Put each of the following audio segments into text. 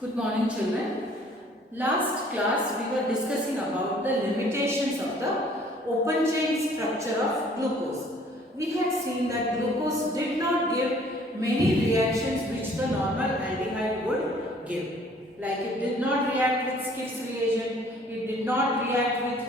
Good morning, children. Last class we were discussing about the limitations of the open chain structure of glucose. We had seen that glucose did not give many reactions which the normal aldehyde would give. Like it did not react with Schiff's reagent, it did not react with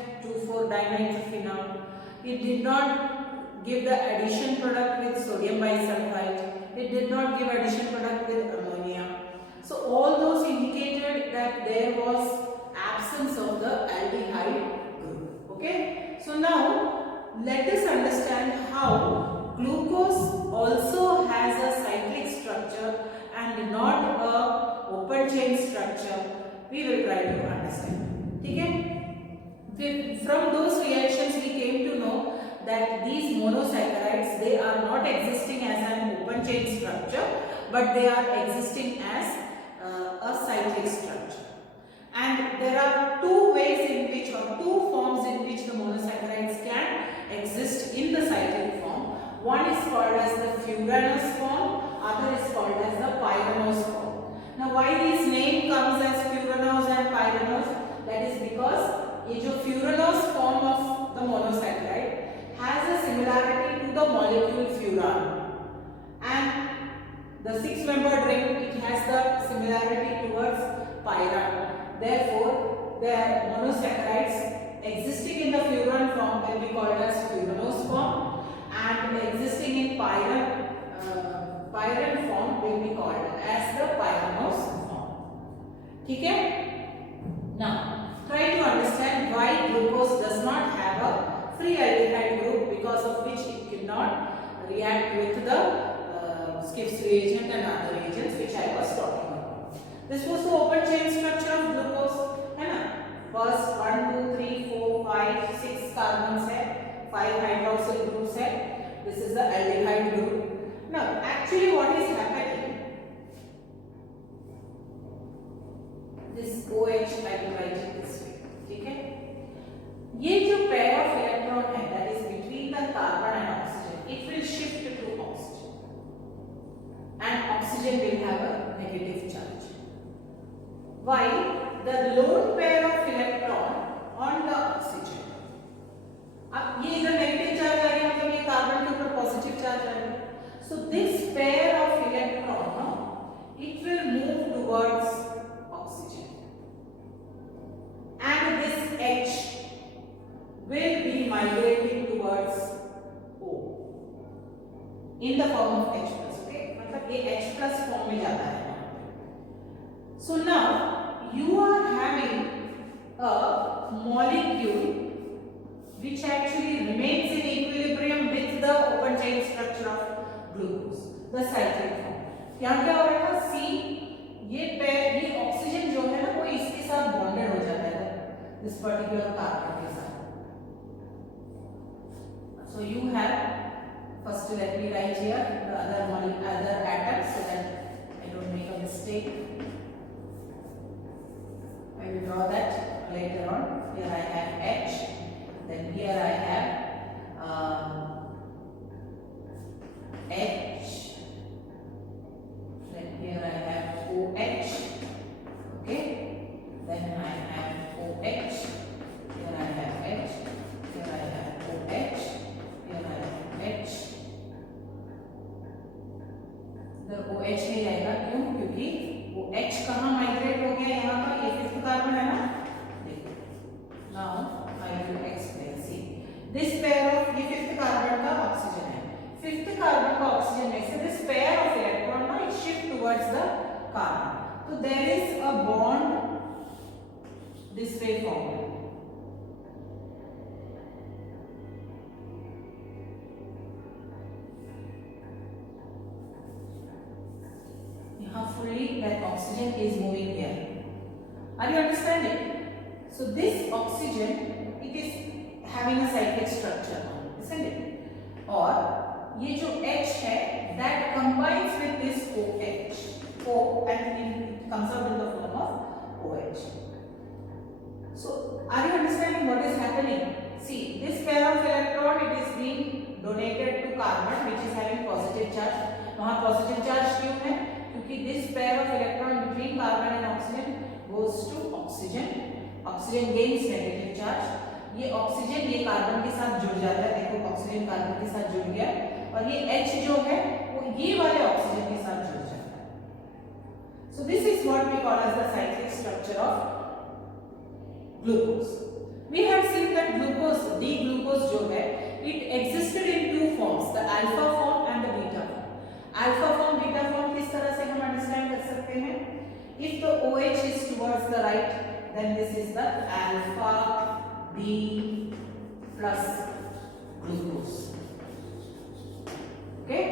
2,4-dinitrophenol, it did not give the addition product with sodium bisulfite, it did not give addition product with ammonia. So all those indicated that there was absence of the aldehyde group. Okay. So now let us understand how glucose also has a cyclic structure and not a open chain structure. We will try to understand. Okay. From those reactions we came to know that these monosaccharides, they are not existing as an open chain structure, but they are existing as a cyclic structure. And there are two ways in which, or two forms in which the monosaccharides can exist in the cyclic form. One is called as the furanose form, other is called as the pyranose form. Now why this name comes as furanose and pyranose? That is because the furanose form of the monosaccharide has a similarity to the molecule furan, and the 6-membered ring, it has the similarity towards pyran. Therefore, the monosaccharides existing in the furan form will be called as furanose form, and existing in pyran form will be called as the pyranose form. Okay? Now, try to understand why glucose does not have a free aldehyde group, because of which it cannot react with the Schiff's reagent and other reagents which I was talking about. This was the open chain structure of glucose. First 1, 2, 3, 4, 5, 6 carbons hai, 5 hydroxyl groups hai. This is the aldehyde group. Now actually what is happening? This OH I will write it this way. Okay? ये जो pair of electron है, that is between the carbon and oxygen, it will shift to oxygen, and oxygen will have a negative charge. While the lone pair of electron on the oxygen, अब ये इधर negative charge आ गया, मतलब ये carbon के ऊपर positive charge आ गया. So this pair of electron, it will move towards oxygen, and this H will be migrating towards O in the form of H plus. Okay, मतलब ये H plus form में जाता है. So now you are having a molecule which actually remains in equilibrium with the open chain structure of glucose, the cyclic form. यहाँ क्या हो रहा है? C ये ऑक्सीजन जो है ना, वो इसके साथ बॉन्डेड हो जाता है this particular carbon के साथ. So you have, first let me write here the other atoms so that I don't make a mistake. I will draw that later on. Here I have H, then here I have H, then here I have OH, okay, then I have OH, here I have H, here I have OH, here I have H. इधर OH नहीं रहेगा, क्यों? क्योंकि वो H कहाँ migrate हो गया? यहाँ पर ये 5th कार्बन है ना, देखो. Now I will explain. See, this pair of ये 5th कार्बन का ऑक्सीजन है. 5th कार्बन का ऑक्सीजन में से this pair of electron now it shift towards the carbon. So there is a bond this way formed. Fully that oxygen is moving here. Are you understanding? So this oxygen, it is having a cyclic structure, isn't it? और ये जो H है, that combines with this OH, O, and it comes out in the form of OH. So are you understanding what is happening? See, this pair of electron, it is being donated to carbon, which is having positive charge. वहाँ positive charge क्यों है? क्योंकि this pair of electron between carbon and oxygen goes to oxygen. Oxygen gains negative charge. ये oxygen ये carbon के साथ जुड़ जाता है, देखो ऑक्सीजन कार्बन के साथ जुड़ गया और ये H जो है वो ये वाले ऑक्सीजन के साथ जुड़ जाता है. So this is what we call as the cyclic structure of glucose. We have seen that glucose, D-glucose जो है, it existed in two forms, the alpha form and the beta form. Alpha form, beta form किस तरह से हम understand कर सकते हैं? If the OH is towards the right, then this is the alpha D plus glucose. Okay,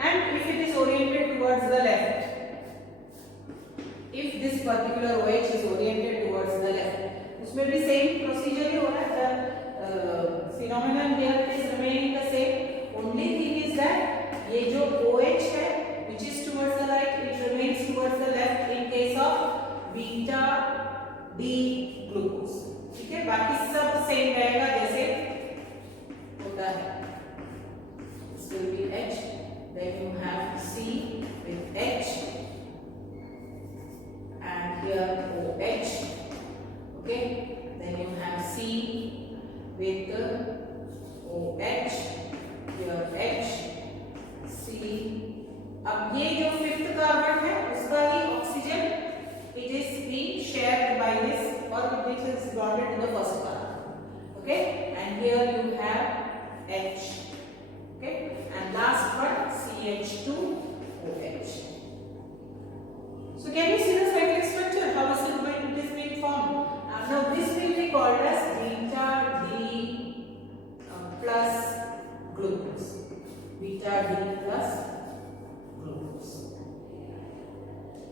and if it is oriented towards the left, if this particular OH is oriented towards the left, उसमें भी same procedure ही हो रहा है. The phenomenon here is remaining the same. Only thing is that ये जो OH है, which is towards the right, it remains towards the left in case of beta D glucose. ठीक है, बाकी सब सेम रहेगा जैसे होता है. This will be H, then you have C with H, and here OH. Okay, then you have C with OH, here H, C. अब ये जो फिफ्थ कार्बन है उसका ही oxygen it is being shared by this, or it is bonded to the first carbon. Okay, and here you have H. Okay, and last one CH2OH. So can you see the cyclic structure? How is it going? It is being formed. Now this will be called as beta D plus glucose. Beta D plus glucose.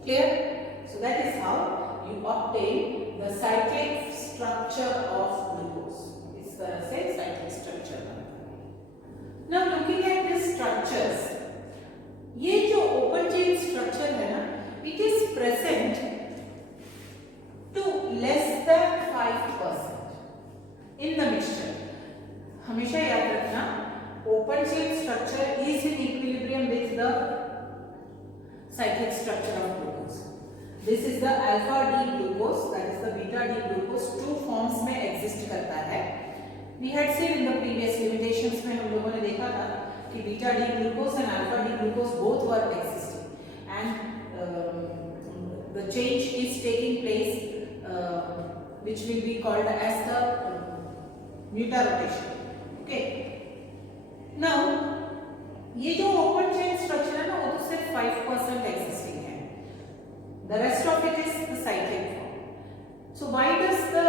Clear? So that is how you obtain the cyclic structure of glucose. इस तरह से cyclic structure. Now looking at these structures, ये जो open chain structure है ना, it is present to less than 5% in the mixture. हमेशा याद रखना, open chain structure is in equilibrium with the cyclic structure of glucose. This is the alpha D glucose, that is the beta D glucose. Two forms में exist करता है. We had seen in the previous limitations में हम लोगों ने देखा था कि beta D glucose and alpha D glucose both were existing, and the change is taking place, which will be called as the mutarotation. Okay. Now ये जो open chain structure है ना, वो तो सिर्फ 5% existing है. The rest of it is the cyclic form. So why does the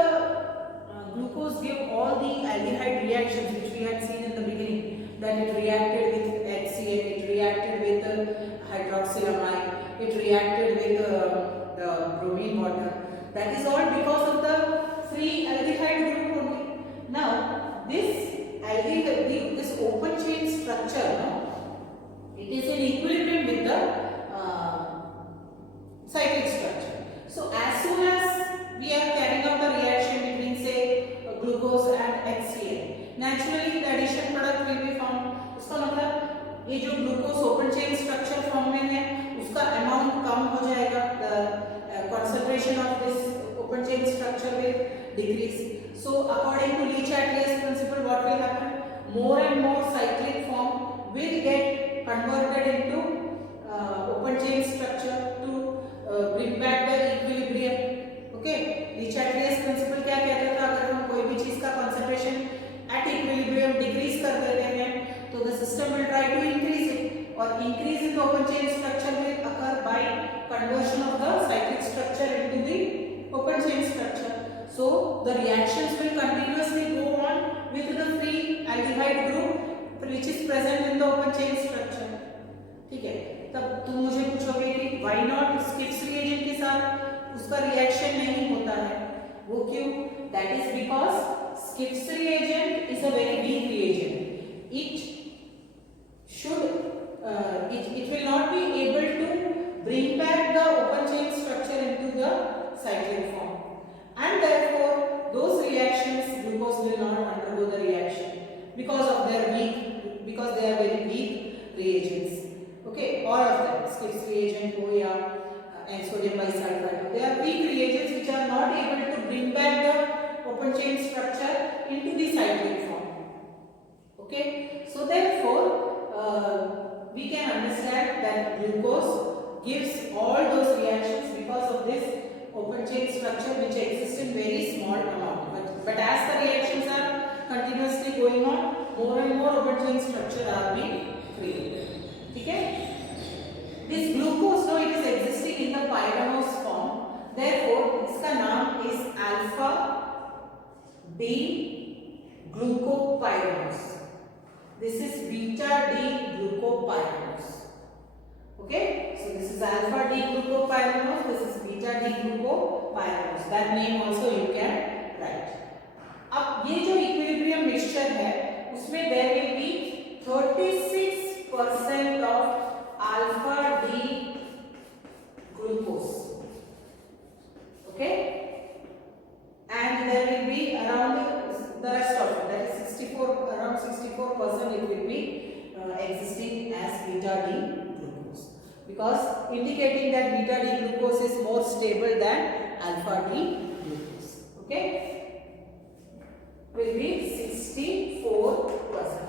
glucose give all the aldehyde reactions which we had seen in the beginning? That it reacted with HCl, it reacted with hydroxylamide, it reacted with the bromine water. That is all because of the free aldehyde group only. Now this aldehyde, this open chain structure, it is in equilibrium with the cyclic structure. So as soon as we are carrying out the reaction between say glucose and HCl, naturally the addition product will be formed. उसका मतलब ये जो glucose open chain structure form में है उसका amount कम हो जाएगा. The concentration of this open chain structure will decrease. So according to Le-Chatelier's principle, what will happen? More and more cyclic form will get converted into open chain structure to bring back the equilibrium. Okay, Le-Chatelier's principle क्या कहता था? अगर हम कोई भी चीज का concentration at equilibrium decrease कर देते हैं, तो the system will try to increase it, और increase in the open chain structure will occur by conversion of the cyclic structure into the open chain structure. So the reactions will continuously go on with the free aldehyde group which is present in the open chain structure. ठीक है, तब तुम मुझे पूछोगे कि why not Skipp's reagent के साथ उसका रिएक्शन नहीं होता है? वो क्यों? That is because Skipp's reagent is a very weak reagent. It will not be able to bring back the open chain structure into the cyclic form, and therefore those reactions glucose will not undergo the reaction because they are very weak reagents. Okay, all of them, Skipp's reagent हो या and sodium bisulfite, they are weak reagents which are open chain structure into the cyclic form. Okay, so therefore we can understand that glucose gives all those reactions because of this open chain structure which exists in very small amount. But as the reactions are continuously going on, more and more open chain structure are being created. Okay, this glucose, though it is existing in the pyranose form, therefore इसका नाम is alpha D glucopyranose. This is beta D glucopyranose. Okay, so this is alpha D glucopyranose, this is beta D glucopyranose. That name also you can write. अब ये जो equilibrium mixture है उसमें there will be 36% of alpha D glucose. Okay, and there will be around the rest of it, that is 64, around 64% it will be existing as beta D glucose, because indicating that beta D glucose is more stable than alpha D glucose. Okay, will be 64%,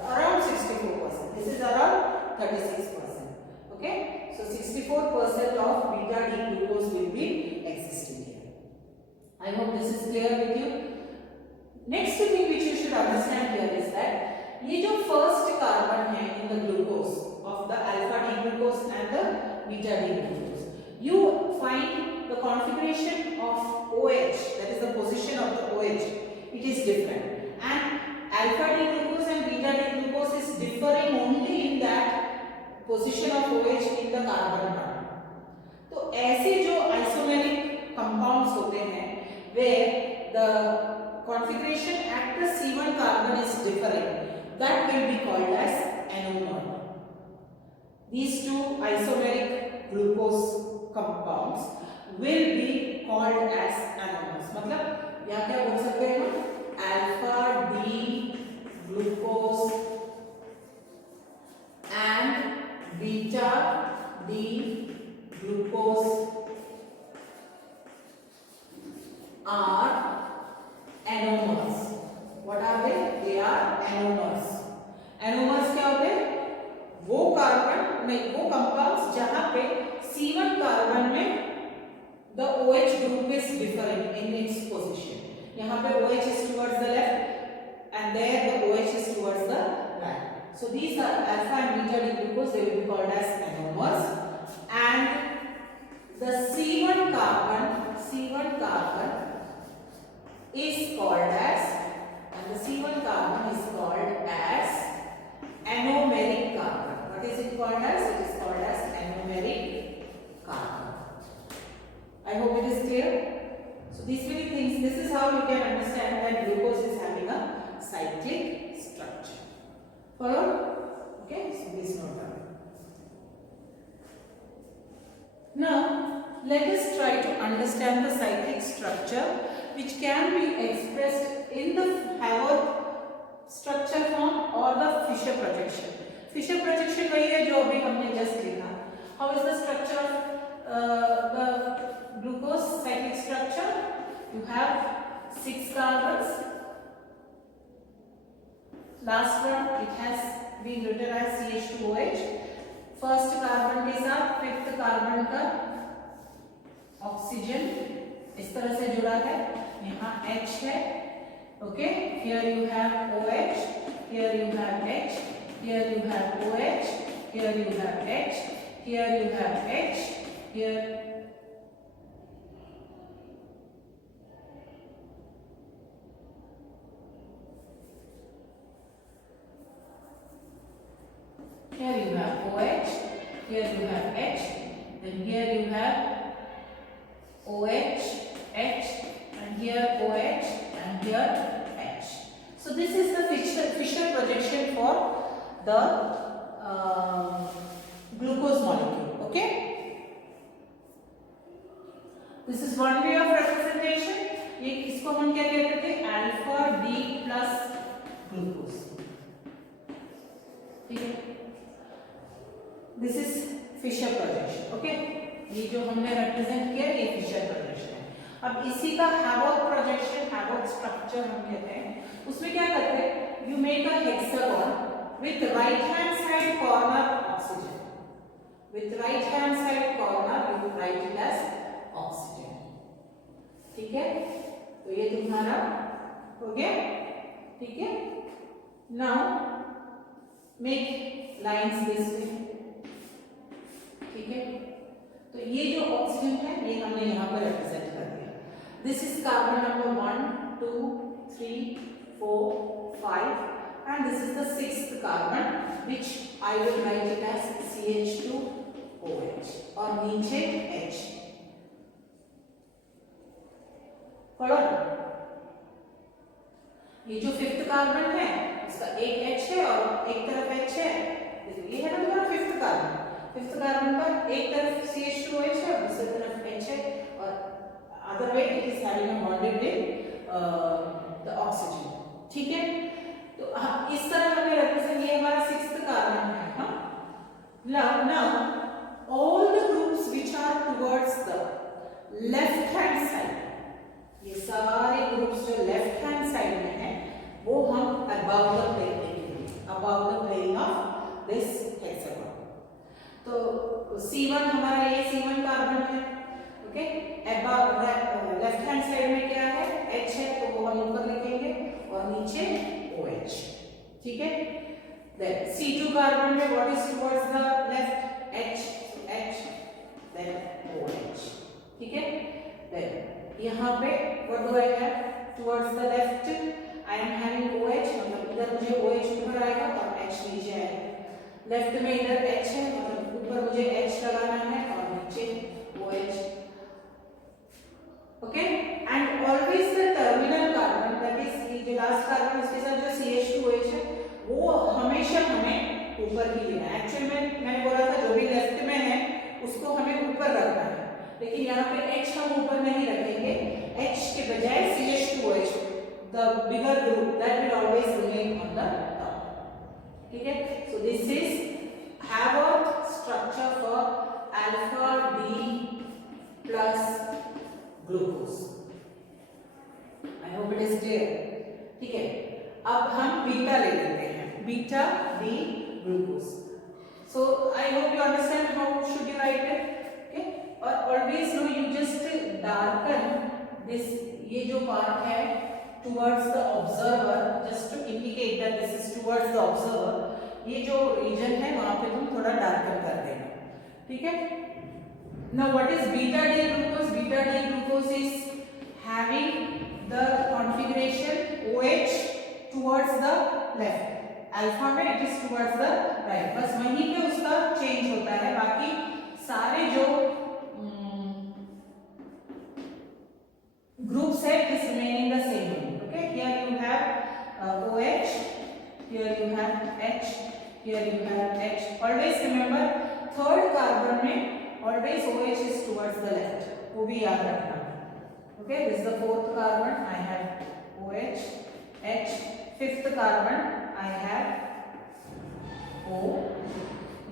around 64%. This is around 36%. Okay, so 64% of beta D glucose will be existing here. I hope this is clear with you. Next thing which you should understand here is that ये जो first carbon है in the glucose of the alpha D glucose and the beta D glucose, you find the configuration of OH, that is the position of the OH, it is different, and alpha D glucose and beta D glucose is differing only in that position of OH in the carbon bond. तो ऐसे जो isomeric compounds होते हैं where the configuration at the C1 carbon is different, that will be called as anomer. These two isomeric glucose compounds will be called as anomers. मतलब यहाँ क्या बोल सकते हैं हम, alpha D glucose and beta D glucose are anomers. What are they? They are anomers. Anomers क्या होते हैं? वो कार्बन नहीं, वो कंपाउंड्स जहां पे C1 कार्बन में the OH group is different in its position. यहाँ पे OH is towards the left and there the OH is towards the right. So these are alpha and beta D glucose, they will be called as anomers. And the C1 carbon is called as, and the C1 carbon is called as anomeric carbon. What is it called as? It is called as anomeric carbon. I hope it is clear. So these many things, this is how you can understand that glucose is having a cyclic structure. Follow? Okay, so please note down. Now let us try to understand the cyclic structure which can be expressed in the Haworth structure form or the Fischer projection. Fischer projection वही है जो अभी हमने just लिखा. How is the structure of the glucose cyclic structure? You have 6 carbons. Last one it has been written as CH2OH. First carbon के साथ fifth carbon का oxygen इस तरह से जुड़ा है, यहाँ H है. Okay, here you have OH, here you have H, here you have OH, here you have H, here you have H, here you have OH, here you have H, then here you have OH, H, and here OH, and here H. So this is the Fischer projection for the glucose molecule. Okay. This is one way of representation. ये इसको हम क्या कहते थे? Alpha D plus glucose. ठीक है. This is Fischer projection. Okay. ये जो हमने represent किया ये Fischer projection है. अब इसी का हैवॉक प्रोजेक्शन, हैवॉक स्ट्रक्चर हम कहते हैं, उसमें क्या करते हैं, you make a hexagon with right hand side corner oxygen, with right hand side corner you write it as oxygen, ठीक है। तो ये तुम्हारा हो गया, ठीक है। Now make lines this way, ठीक है। तो ये जो ऑक्सीजन है ये हमने यहाँ पर रिप्रेजेंट कर दिया। This is carbon number 1 2 3 4 5 and this is the sixth carbon which I will write it as CH2OH और नीचे H, पढ़ो। ये जो फिफ्थ कार्बन है इसका एक H है और एक तरफ H है, ये है ना तुम्हारा फिफ्थ कार्बन। फिफ्थ कार्बन पर एक तरफ CH2OH है और दूसरी तरफ H है और other way it is having a bonded with the oxygen, ठीक है। तो इस तरह हमने रिप्रेजेंट, ये हमारा सिक्स्थ कार्बन है। Now all the groups which are towards the left hand side, ये सारे ग्रुप्स जो लेफ्ट हैंड साइड में है वो हम अबाउट द प्लेन लिखेंगे, about the plane of this hexagon. तो C1 हमारा ये C1 कार्बन है, okay. About left hand side में क्या है, H है, तो वो हम ऊपर लिखेंगे और नीचे OH, ठीक है। देन C2 कार्बन में what is towards the left, H then OH, ठीक है। देन यहाँ पे what do I have towards the left, I am having OH, मतलब इधर मुझे OH ऊपर आएगा और H नीचे आएगा। लेफ्ट में इधर H है, मतलब ऊपर मुझे H लगाना है और नीचे OH, okay. And always the terminal carbon, that is जो लास्ट कार्बन उसके साथ जो CH2OH है वो हमेशा हमें ऊपर ही लेना है। एक्चुअली में मैंने बोला था जो भी लेफ्ट में है उसको हमें ऊपर रखना है, लेकिन यहाँ पे H हम ऊपर नहीं रखेंगे, H के बजाय CH2OH, the bigger group that will always remain on the top, ठीक है। So this is Haworth structure for alpha D plus glucose. I hope it is clear, ठीक है। अब हम बीटा ले लेते हैं, beta D glucose. So I hope you understand how should you write it, okay? और always know you just darken this, ये जो part है towards the observer, just to indicate that this is towards the observer, ये जो region है वहां पे तुम थोड़ा darken कर देना, ठीक है। Now what is beta D glucose? Beta D glucose is having the configuration OH towards the left, alpha में it is towards the right, बस वहीं पे उसका चेंज होता है, बाकी सारे जो ग्रुप्स है it is remaining the same, okay. Here you have OH, here you have H, here you have H। Always remember third carbon में always OH is towards the left, वो भी याद रखना, okay. This is the fourth carbon, I have OH H, fifth carbon I have O,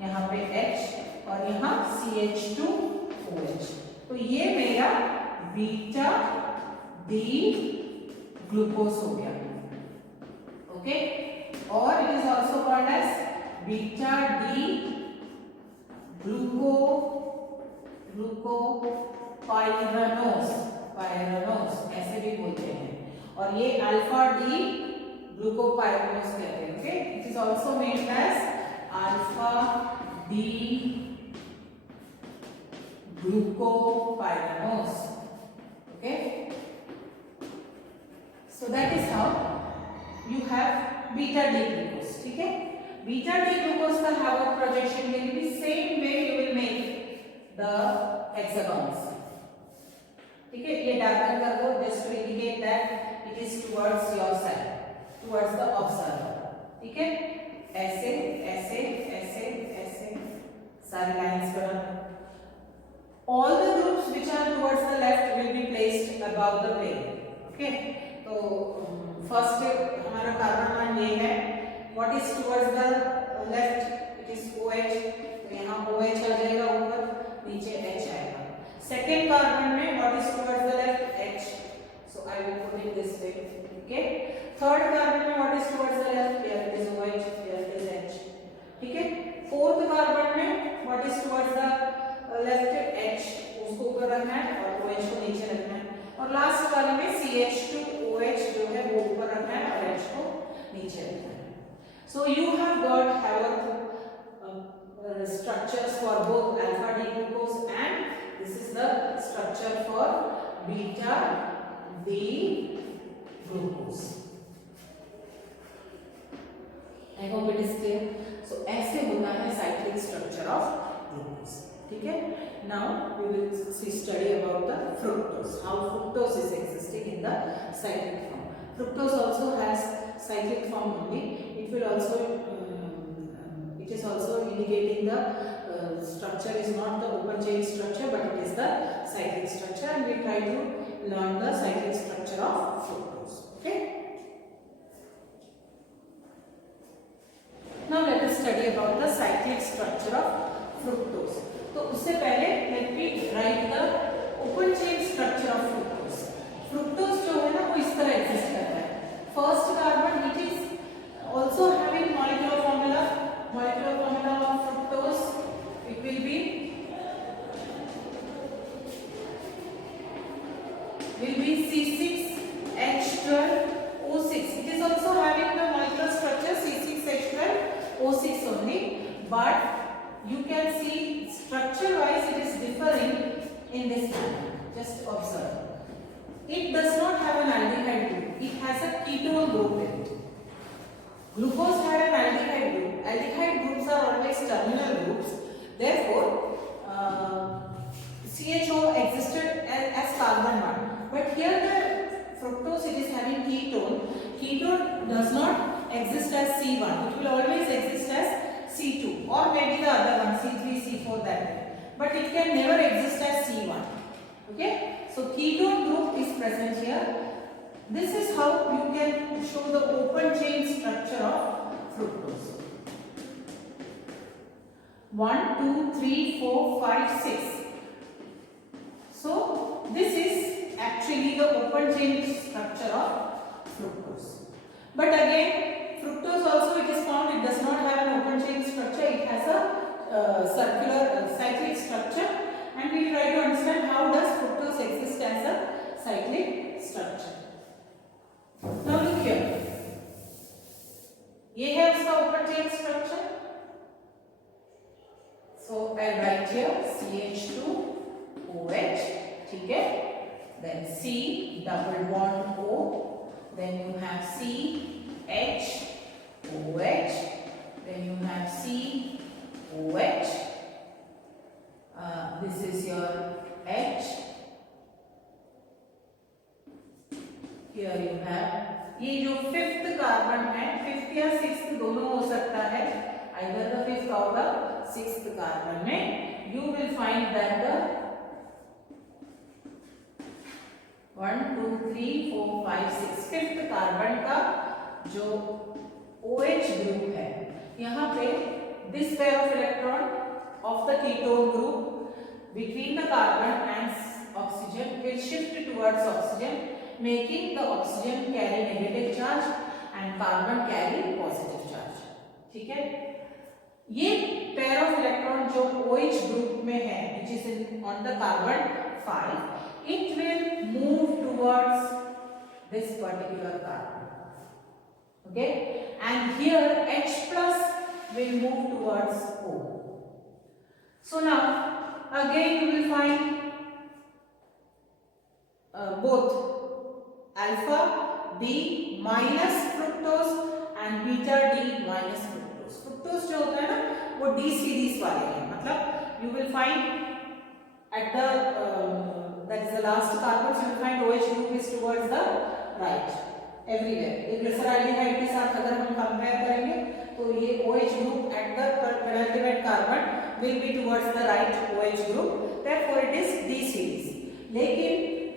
यहाँ पे H और यहाँ CH2OH। तो ये मेरा बीटा D ग्लूकोज हो गया, ओके। और it is also called as beta D glucopyranose, pyranose ऐसे भी बोलते हैं, और ये अल्फा D glucopyranose कहते हैं, okay. It is also named as alpha D glucopyranose, okay. So that is how you have beta D glucose, ठीक है। बीटा D glucose का हैवॉक प्रोजेक्शन के लिए भी same way you will make the hexagons, ठीक है। ये डार्कन कर दो just to indicate that it is towards your side, towards the observer, ठीक है। ऐसे ऐसे ऐसे ऐसे सारी लाइंस बना। all the groups which are towards the left will be placed above the plane, okay। तो फर्स्ट हमारा कार्बन ये है, what is towards the left, it is OH, तो यहाँ OH आ जाएगा ऊपर, नीचे H आएगा। Second carbon में what is towards the left? H. So I will put it this way. Okay. Third carbon में what is towards the left? Here it is OH. Here it is H. ठीक है. Fourth carbon में what is towards the left? H. उसको ऊपर रखना है और OH को नीचे रखना है. और लास्ट वाले में CH2OH जो है वो ऊपर रखना है और H को नीचे रखना है. So you have got Haworth structures for both alpha D glucose and this is the structure for beta D glucose. I hope it is clear. So ऐसे होता है cyclic structure of glucose. ठीक है. Now we will study about the fructose. How fructose is existing in the cyclic form. Fructose also has cyclic form only. It will also it is also indicating the structure is not the open chain structure but it is the cyclic structure, and we try to learn the cyclic structure of fructose. Okay. Now let us study about the cyclic structure of fructose. तो उससे पहले let me write the open chain structure of fructose. Fructose जो है ना वो इस तरह exist करता है. First carbon it is also having molecular formula. Molecular formula of fructose it will be C6H12O6. It is also having the molecular structure C6H12O6 only, but you can see structure wise it is differing in this manner. Just observe. It does not have an aldehyde group. It has a ketone group in it. Glucose had an aldehyde group. Aldehyde groups are always terminal groups. Therefore, CHO existed as carbon 1. But here the fructose it is having ketone. Ketone does not exist as C1. It will always exist as C2 or maybe the other one C3, C4 that way. But it can never exist as C1. Okay. So ketone group is present here. This is how you can show the open chain structure of fructose. 1, 2, 3, 4, 5, 6. So this is actually the open chain structure of fructose. But again, fructose also it is found it does not have an open chain structure. It has a circular cyclic structure, and we try to understand how does fructose exist as a cyclic structure. Now look here. ये है उसका open chain structure. So I write here CH2OH, ठीक है? Then C double bond O. Then you have CHOH. Then you have COH. This is your H. Here you have ये जो fifth carbon है, fifth या sixth दोनों हो सकता है, either the fifth or the sixth carbon में you will find that the 1, 2, 3, 4, 5, 6 fifth carbon का जो OH ग्रुप है, यहाँ पे this pair of electron of the ketone group between the carbon and oxygen will shift towards oxygen, making the oxygen carry negative charge and carbon carry positive charge. ठीक है? ये pair of electron जो OH group में है, which is on the carbon 5, it will move towards this particular carbon. Okay? And here H plus will move towards O. So now again you will find both alpha D minus fructose and beta D minus fructose. Fructose जो होता है ना वो D series वाले हैं, मतलब you will find at the that is the last carbon, so you will find OH group is towards the right everywhere. एक glyceraldehyde के साथ अगर हम कंपेयर करेंगे तो ये OH group at the penultimate carbon will be towards the right OH group. Therefore it is D series. लेकिन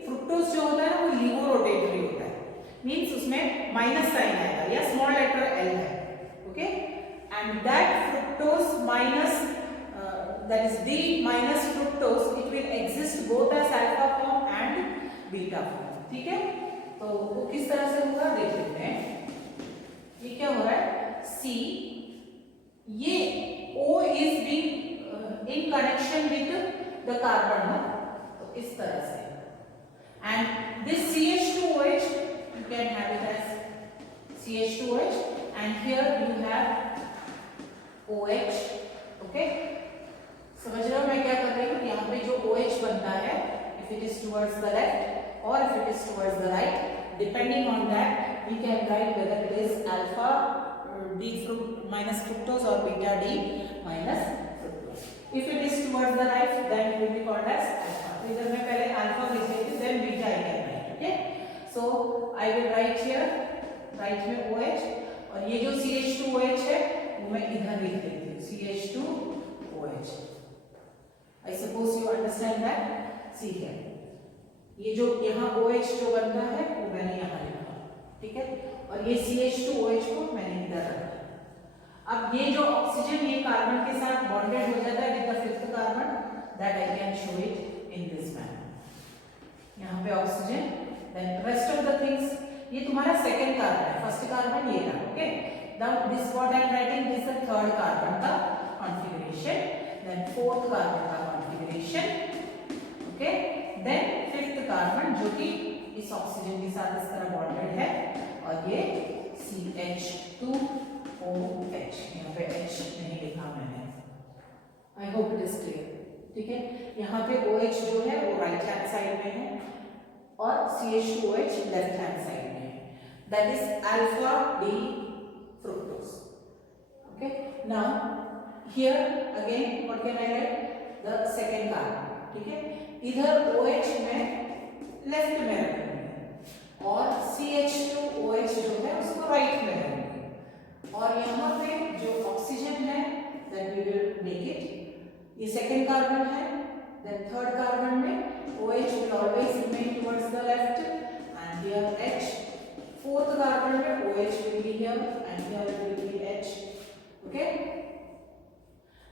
fructose जो होता है ना वो लीवो रोटेटरी होता है, मीन्स उसमें माइनस साइन आएगा या स्मॉल लेटर L है. Okay, and that fructose minus that is D minus fructose, it will exist both as alpha form and beta form. ठीक है, तो वो किस तरह से होगा देख लेते हैं. ये क्या हो रहा है, C, ये O is being in connection with the carbon, तो इस तरह से, and this CH2OH you can have it as CH2OH, and here you have OH. Okay, समझ रहे हो मैं क्या कर रही हूँ. यहाँ पे जो OH बनता है, if it is towards the left or if it is towards the right, depending on that we can write whether it is alpha D minus fructose or beta D minus fructose. If it is towards the right, then it will be called as alpha. तो इधर मैं पहले alpha लिख देती हूँ, then beta I can write. Okay, so I will write here, right में OH, और ये जो CH2OH है वो मैं इधर लिख देती हूँ, CH2OH. I suppose you understand that. See here, ये जो यहाँ OH जो बनता है वो मैंने यहाँ लिखा, ठीक है, और ये CH2OH को मैंने इधर रखा. अब ये जो ऑक्सीजन ये कार्बन के साथ बॉन्डेड हो जाता है with the fifth carbon, that I can show it in this manner. यहाँ पे oxygen, then rest of the things, ये तुम्हारा सेकंड कार्बन है, फर्स्ट कार्बन ये रहा. Okay, now this what I am writing, this the third carbon का configuration, देन fourth carbon का configuration. Okay, then fifth carbon जो कि इस ऑक्सीजन के साथ इस तरह बॉन्डेड है, और ये CH2OH, यहाँ पे H नहीं लिखा मैंने. I hope it is clear. ठीक है, यहाँ पे OH जो है वो राइट हैंड साइड में है और CH2OH लेफ्ट हैंड साइड में है. That is alpha D fructose. Okay, now here again what can I write, the second carbon. ठीक है, इधर OH में लेफ्ट में रखेंगे और CH2OH जो है उसको राइट में रखेंगे, और यहाँ पे जो ऑक्सीजन है that we will make it, ये सेकेंड कार्बन है, then थर्ड कार्बन में OH will always remain towards the left and here H. Fourth carbon में OH will be here and here it will be H. Okay,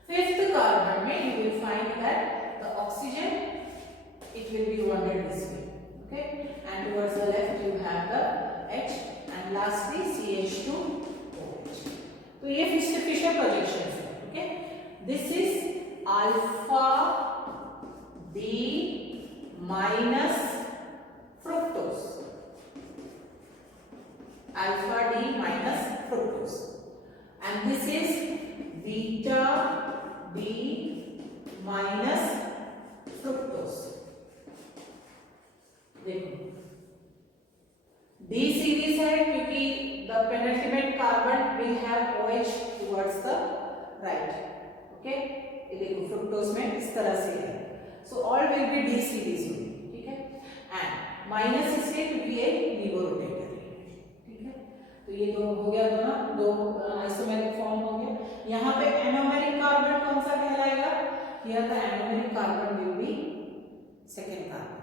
fifth carbon में you will find that the oxygen, it will be bonded this way. Okay, and towards the left you have the H, and lastly CH2OH. तो ये Fisher projections है. Okay, this is alpha D minus fructose. Alpha D minus fructose, and this is beta D minus fructose. देखो D series है क्योंकि the penultimate carbon will have OH towards the right. Okay, ये देखो fructose में इस तरह से है, so all will be D series में. ठीक है, and माइनस इसलिए क्योंकि ये लीवो रोटेटर है. ठीक है, तो ये दो हो गया, दो आइसोमेरिक फॉर्म हो गया. यहाँ पे एनोमेरिक कार्बन कौन सा कहलाएगा, here the anomeric carbon will be second carbon,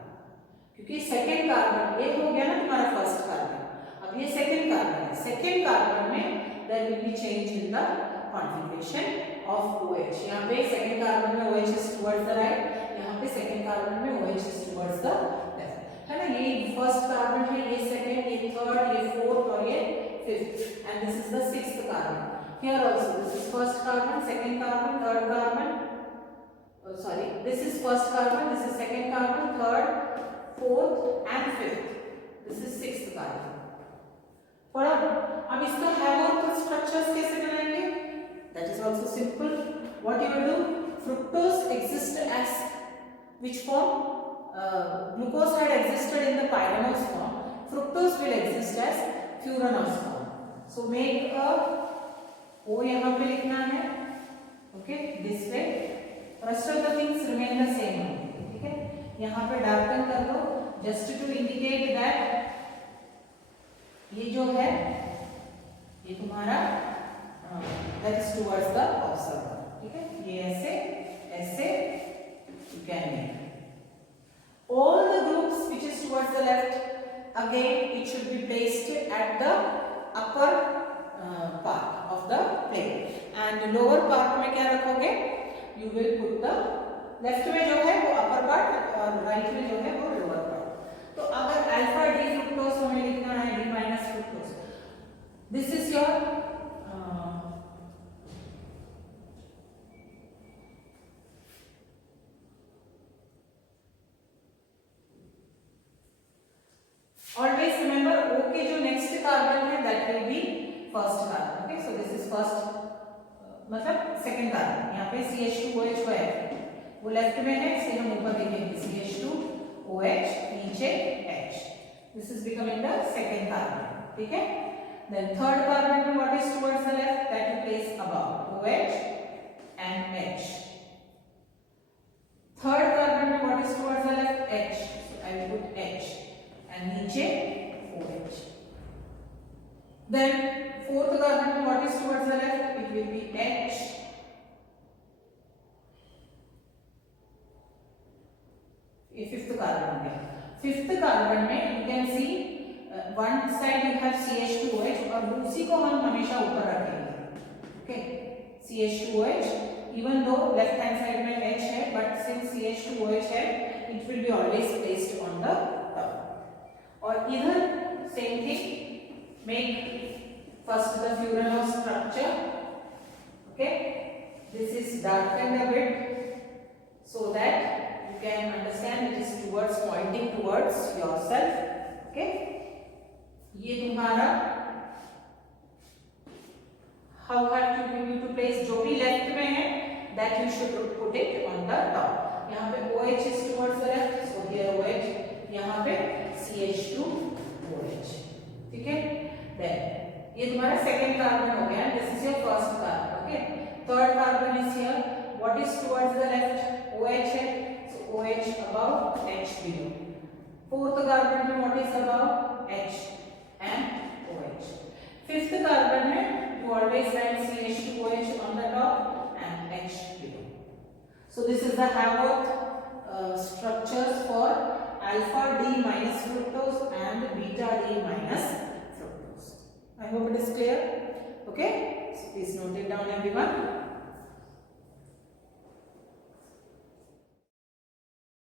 क्योंकि सेकेंड कार्बन ये हो गया ना तुम्हारा फर्स्ट कार्बन, अब ये सेकेंड कार्बन है. सेकेंड कार्बन में there will be change in the configuration of OH. यहाँ पे सेकेंड कार्बन में OH is towards the right, यहाँ पे सेकेंड कार्बन में OH is towards the left, है ना. ये फर्स्ट कार्बन है, ये सेकेंड, ये थर्ड, ये फोर्थ और ये fifth, and this is the sixth carbon. Here also this is first carbon, second carbon, third carbon, sorry, this is first carbon, this is second carbon, third, fourth and fifth, this is sixth carbon. पढ़ा. अब इसका Haworth structures कैसे बनाएंगे, that is also simple. What you will do, fructose exists as which form, glucose had existed in the pyranose form, fructose will exist as furanose form. So make a O यहाँ पे लिखना है. Okay, this way. Rest of the things remain the same. ठीक है, यहाँ पे darken कर लो just to indicate that ये जो है ये तुम्हारा that is towards the observer. ठीक है, ये ऐसे ऐसे you can make all the groups which is towards the left. Again it should be placed at the upper part of the plate, and lower part में क्या रखोगे, you will put the left में जो है वो upper part और right में जो है वो लोअर पार्ट। तो अगर अल्फा डी फ्रुक्टोज हमें लिखना है, D minus fructose, this is your always remember O के जो next कार्बन है that will be first carbon. Okay, so this is first मतलब सेकंड कार्बन। यहाँ पे CH2OH है, वो लेफ्ट में है, इसलिए हम ऊपर लिखेंगे CH2OH, नीचे H। This is becoming the second carbon, ठीक है। देन थर्ड कार्बन में what is towards the left, that you place above OH and H। Third carbon में what is towards the left, H, so I will put H and नीचे OH। Then fourth carbon what is towards the left, it will be H, ये fifth carbon है। fifth carbon में you can see one side you have CH2OH और उसी को हम हमेशा ऊपर रखेंगे, okay, CH2OH even though left hand side में H है but since CH2OH है it will be always placed on the top। और इधर same thing, make first the furanose structure, okay, this is darkened a bit so that you can understand it is towards pointing towards yourself, okay। ये तुम्हारा how have you to place, जो भी left में है that you should put it on the top। यहाँ पे OH is towards the left, so here OH, यहाँ पे CH2OH, ठीक है। देन ये तुम्हारा सेकंड कार्बन हो गया, this is your first carbon, okay. Third carbon is here, what is towards the left, OH है, so OH above, H below. Fourth carbon में what is above, H and OH। Fifth carbon में you always write CH2OH on the top and H below। So this is the Haworth structures for alpha D minus fructose and beta D minus fructose। I hope it is clear, okay, so please note it down everyone।